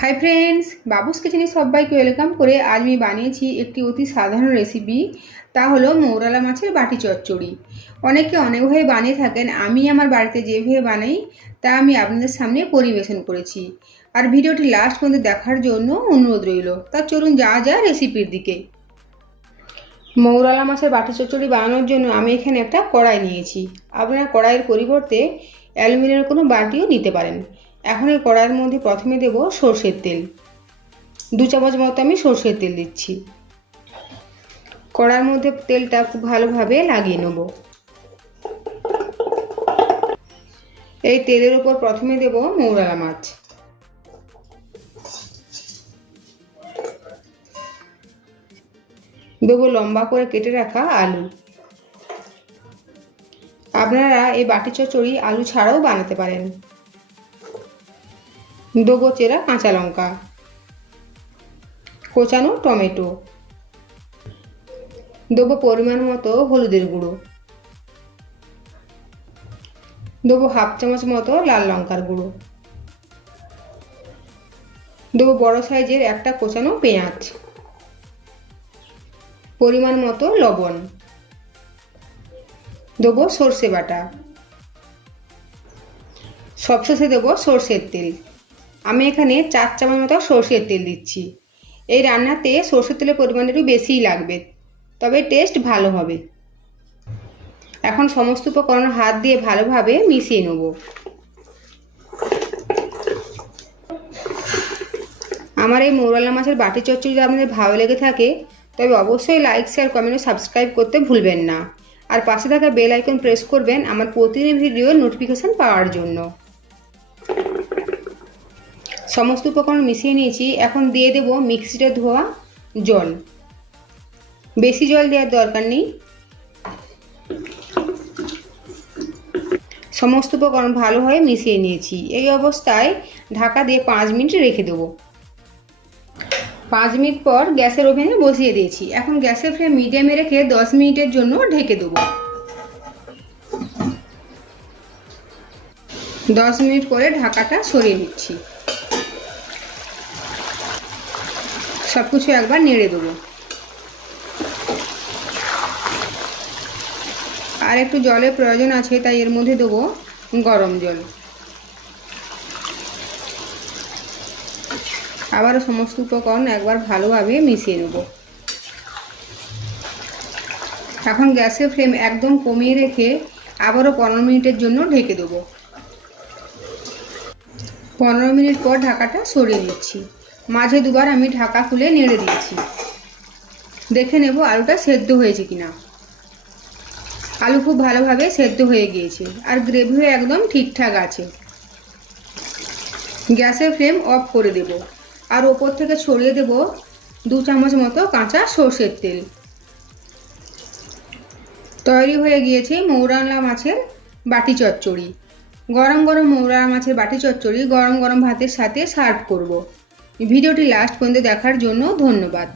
Hi friends, बाबूस किचेने सबाइके welcome करे आज मैं बानिয়েছি একটি অতি সাধারণ রেসিপি। তা হলো মৌরালা মাছের বাটি চচ্চড়ি। অনেকে অনেকভাবে বানিয়ে থাকেন, আমি আমার বাড়িতে যেভাবে বানাই তা আমি আপনাদের সামনে পরিবেশন করেছি। আর ভিডিওটি লাস্ট পর্যন্ত দেখার জন্য অনুরোধ রইল। তা চলুন যাওয়া যায় রেসিপির দিকে। মৌরালা মাছের বাটি চচ্চড়ি বানানোর জন্য আমি এখানে একটা কড়াই নিয়েছি। আপনারা কড়াইয়ের পরিবর্তে অ্যালুমিনিয়ামের কোনো বাটিও নিতে পারেন। এখন এই কড়াইয়ের মধ্যে প্রথমে দেব সরষের তেল। 2 চামচ মতো আমি সরষের তেল দিচ্ছি। কড়াইয়ের মধ্যে তেলটা খুব ভালোভাবে লাগিয়ে নেব। এই তেলের উপর প্রথমে দেব মৌরালা মাছ। দেব লম্বা করে কেটে রাখা আলু। আপনারা এই বাটি চচ্চড়ি আলু ছাড়াও বানাতে পারেন। দেবো চেরা কাঁচা লঙ্কা, কোচানো টমেটো, দেবো পরিমাণ মতো হলুদের গুঁড়ো, দেবো হাফ চামচ মতো লাল লঙ্কার গুঁড়ো, দেবো বড় সাইজের একটা কোচানো পেঁয়াজ, পরিমাণ মতো লবণ, দেবো সর্ষে বাটা, সবশেষে দেবো সর্ষের তেল। আমি এখানে 4 চামচ মতো সর্ষের তেল দিচ্ছি। এই রান্নাতে সর্ষের তেলের পরিমাণ একটু বেশিই লাগবে, তবে টেস্ট ভালো হবে। এখন সমস্ত উপকরণ হাত দিয়ে ভালোভাবে মিশিয়ে নেব। আমার এই মৌরালা মাছের বাটি চচ্চড়ি যদি আপনাদের ভালো লেগে থাকে তবে অবশ্যই লাইক, শেয়ার, কমেন্ট ও সাবস্ক্রাইব করতে ভুলবেন না। আর পাশে থাকা বেল আইকন প্রেস করবেন আমার প্রতিদিন ভিডিওর নোটিফিকেশন পাওয়ার জন্য। সমস্ত উপকরণ মিশিয়ে নিয়েছি। এখন দিয়ে দেব মিক্সিতে ধোয়া জল। বেশি জল দেওয়ার দরকার নেই। সমস্ত উপকরণ ভালোভাবে মিশিয়ে নিয়েছি। এই অবস্থায় ঢাকা দিয়ে 5 মিনিট রেখে দেবো। 5 মিনিট পর গ্যাসের ওভেনে বসিয়ে দিয়েছি। এখন গ্যাসের ফ্লেম মিডিয়ামে রেখে 10 মিনিটের জন্য ঢেকে দেবো। 10 মিনিট পরে ঢাকাটা সরিয়ে নিচ্ছি। সব কিছু একবার নেড়ে দেবো। আর একটু জলের প্রয়োজন আছে, তাই এর মধ্যে দেবো গরম জল। আবারও সমস্ত উপকরণ একবার ভালোভাবে মিশিয়ে নেব। এখন গ্যাসের ফ্লেম একদম কমিয়ে রেখে আবারও 15 মিনিটের জন্য ঢেকে দেবো। 15 মিনিট পর ঢাকাটা সরিয়ে নিচ্ছি। মাঝে দুবার আমি ঢাকা খুলে নেড়ে দিয়েছি। দেখে নেব আলুটা সেদ্ধ হয়েছে কিনা। আলু খুব ভালোভাবে সেদ্ধ হয়ে গিয়েছে আর গ্রেভিও একদম ঠিকঠাক আছে। গ্যাসের ফ্লেম অফ করে দেব আর ওপর থেকে ছড়িয়ে দেব 2 চামচ মতো কাঁচা সর্ষের তেল। তৈরি হয়ে গিয়েছে মৌরালা মাছের বাটি চচ্চড়ি। গরম গরম মৌরালা মাছের বাটি চচ্চড়ি গরম গরম ভাতের সাথে সার্ভ করব। ভিডিওটি লাস্ট পর্যন্ত দেখার জন্য ধন্যবাদ।